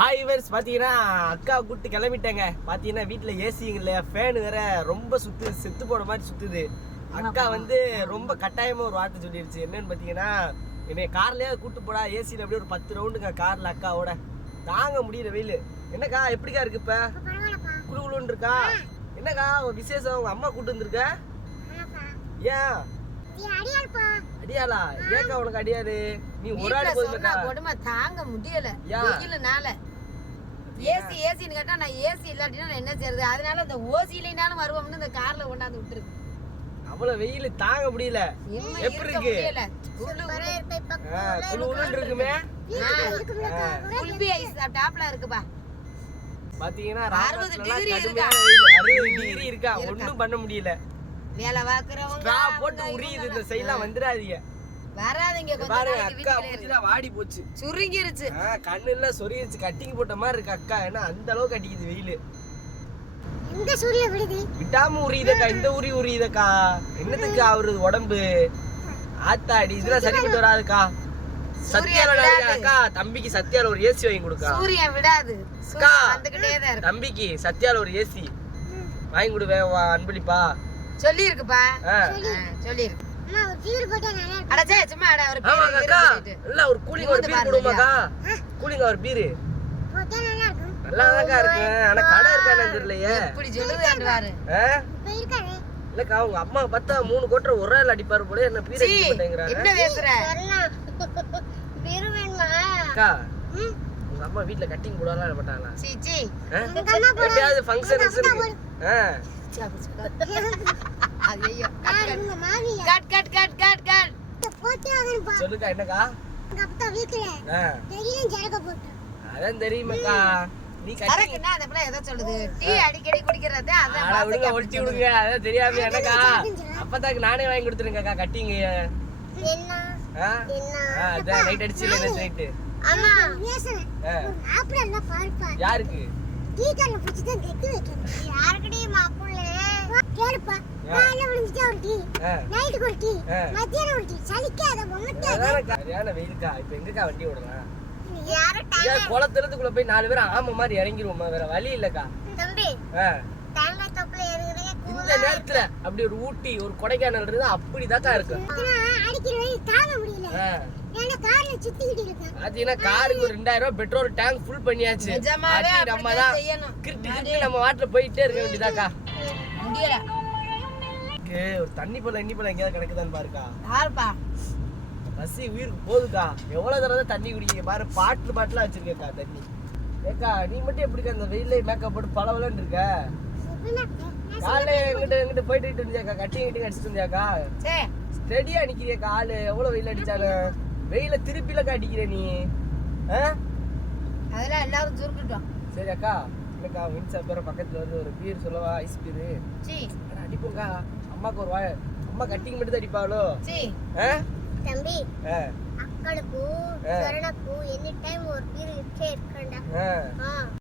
Hi இவர்ஸ் பார்த்தீங்கன்னா அக்கா கூப்பிட்டு கிளம்பிட்டேங்க. பார்த்தீங்கன்னா வீட்டில் ஏசி இல்லை, ஃபேன் வேற ரொம்ப சுற்றுது, செத்து போன மாதிரி சுற்றுது. அக்கா வந்து ரொம்ப கட்டாயமாக ஒரு வார்த்தை சொல்லிடுச்சு. என்னன்னு பார்த்தீங்கன்னா, என்னை கார்லேயே கூப்பிட்டு போடா, ஏசியில் அப்படியே ஒரு 10 ரவுண்டுங்க காரில் அக்காவோட. தாங்க முடியல வெயில். என்னக்கா எப்படிக்கா இருக்கு இப்போ? குழு குழுன்னு இருக்கா? என்னக்கா ஒரு விசேஷம் உங்கள் அம்மா கூப்பிட்டு வந்துருக்க? ஏன் அடியாளா? ஏக்கா உனக்கு அடியாரு? நீ ஒரு ஆள் போதுமாக்கா? கொடுமை தாங்க முடியல வெயிலுனால. ஏசி ஏசின்னு கேட்டா நான் ஏசி இல்லாட்டினா நான் என்ன செய்யறது? அதனால இந்த ஓசி இல்லைனாலும் வருவோம்னு இந்த கார்ல கொண்டாந்து விட்டுருக்கு. அவ்வளவு வெயில் தாங்க முடியல. எப்படி இருக்கு? குளுன்னு இருக்குமே. குல்பி ஐஸ் டாப்ல இருக்குப்பா. பாத்தீங்கன்னா 60 டிகிரி இருக்கா? 60 டிகிரி இருக்கா? ஒண்ணும் பண்ண முடியல. வேலை பாக்குறவங்க ஸ்ட்ரா போட்டு உரியுது. இந்த சைடுலாம் வந்துராதீங்க, வராதீங்க. கொஞ்சம் பாருங்க அக்கா மூஞ்சிலாம் வாடி போச்சு, சுருங்கிருச்சு, கண்ணு எல்லாம் சொரியிருச்சு, கட்டிங் போட்ட மாதிரி இருக்கு அக்கா. ஏன்னா அந்த அளவுக்கு அடிக்குது வெயில். இந்த சூரிய விடுது விடாம உரியுதக்கா, இந்த உரியுதக்கா. என்னத்துக்கு அவரு உடம்பு ஆத்தாடி இதெல்லாம் சரிப்பட்டு வராதுக்கா. சத்யால அக்கா தம்பிக்கு சத்யால ஒரு ஏசி வாங்கி கொடுக்கா. சூரியன் விடாது, வந்துகிட்டே தான் இருக்கு. தம்பிக்கு சத்யால ஒரு ஏசி வாங்கி கொடுவே அன்பளிப்பா சொல்லி இருக்குப்பா. சொல்லி இருக்கு. அம்மா ஒரு பீர் போட்டா நல்லா இருக்கும். அட சே சும்மா அட ஒரு ஆமா அக்கா, இல்ல ஒரு கூலிங் ஒரு பீர் கொடுமாக்கா. கூலிங் ஒரு பீர் போட்டா நல்லா இருக்கும். நல்லாதான்க்கா இருக்கு. ஆனா கடை இருக்கானே தெரியலையே. இப்படி சொல்லுதான்னு பாரு. இப்ப இருக்கானே இல்லக்கா உங்க அம்மா பார்த்தா 3 கோட்டை ஒரே ஆள் அடிப்பாரு போல. என்ன பீர் அடிக்க மாட்டேங்கறாங்க. என்ன பேசுற? பீர் வேணுமா அக்கா? உங்க அம்மா வீட்ல கட்டிங் போடலாம் மாட்டாங்களா? சீ சீ எப்பயாவது ஃபங்க்ஷன் ஐயோ உங்க மாமியா cut cut cut cut cut போட்டா ஆகணும்பா. சொல்லுக்கா. என்னக்கா? உங்க அப்பா வீட்ல டெய்லியும் ஜரக போட்டு. அதான் தெரியுமாக்கா. நீ கரெக்ட்னா அந்த பிள்ளை எதை சொல்லுது? டீ அடிக்கடி குடிக்கிறதே அத விடுங்க, ஒட்டி விடுங்க. அதான் தெரியாம. என்னக்கா அப்பதாக்கு நானே வாங்கி கொடுத்துருங்கக்கா கட்டிங். என்ன அதான் நைட் அடிச்சில நைட். அம்மா பேசுறேன். ஒரு ஆப்பிள் என்ன பாருப்பா. யாருக்கு? டீ கல்ல புடிச்சு தான் கெட்டி வைக்கணும். யாருக்கடி மாப்புள்ள கேளுப்பா. காலைல விழுந்துட்டா ஒரு டீ, நைட்டுக்கு ஒரு டீ, மத்தியானம் ஒரு டீ. சலிக்காத மொமட்டாத. சரியான வெயிலுக்கா. இப்ப எங்கக்கா வண்டி ஓடலாம்? யாரு குளத்துலத்துக்குள்ள போய் 4 பேர் ஆம மாதிரி இறங்கிருவோமா? வேற வழி இல்லக்கா தம்பி. தேங்காய் தொப்புல ஏறுறீங்க. இந்த நேரத்துல அப்படி ஒரு ஊட்டி ஒரு கொடைக்கானல் இருந்தா அப்படிதாக்கா இருக்கு. அடிக்கிற வெயில் தாங்க முடியல. ஏன்னா கார்ல சுத்திக்கிட்டு இருக்கேன். பாத்தீங்கன்னா காருக்கு ஒரு 2000 ரூபாய் பெட்ரோல் டேங்க் ஃபுல் பண்ணியாச்சு. நிஜமாவே நம்ம தான் கிரிட்டு நம்ம வாட்ல போயிட்டே இருக்க வேண்டியதாக்கா. முடியல. ஒரு தண்ணி பழம் எண்ணி பழம் எங்கேயாவது கிடக்குதான்னு பாருக்கா. யாருப்பா? பசி உயிருக்கு போகுதுக்கா. எவ்வளவு தடவை தண்ணி குடிக்க பாரு. பாட்டிலா வச்சிருக்கேக்கா தண்ணி. ஏக்கா நீ மட்டும் எப்படிக்கா அந்த வெயில மேக்கப் போட்டு பளபளன்னு இருக்க? காலைல எங்கிட்ட போயிட்டு இருந்தியாக்கா? கட்டிங் அடிச்சுட்டு இருந்தியாக்கா? ஸ்டெடியா நிக்கிறியாக்கா? ஆளு எவ்வளவு வெயில் அடிச்சாலும் வெயில திருப்பிலக்கா அடிக்கிற நீ. அதெல்லாம் எல்லாரும் சுருக்கிட்டோம். சரி அக்கா, இல்லக்கா வின்சா பேர பக்கத்துல வந்து ஒரு பீர் சொல்லவா? ஐஸ் பீர் அடிப்போம்க்கா. அம்மாக்கு ஒரு அம்மா கட்டிங் மட்டும் தான் அடிப்பாளோ? தம்பி அக்களுக்கு சரணக்கு எனி டைம் ஒரு பீர் இருக்கே இருக்கண்டா.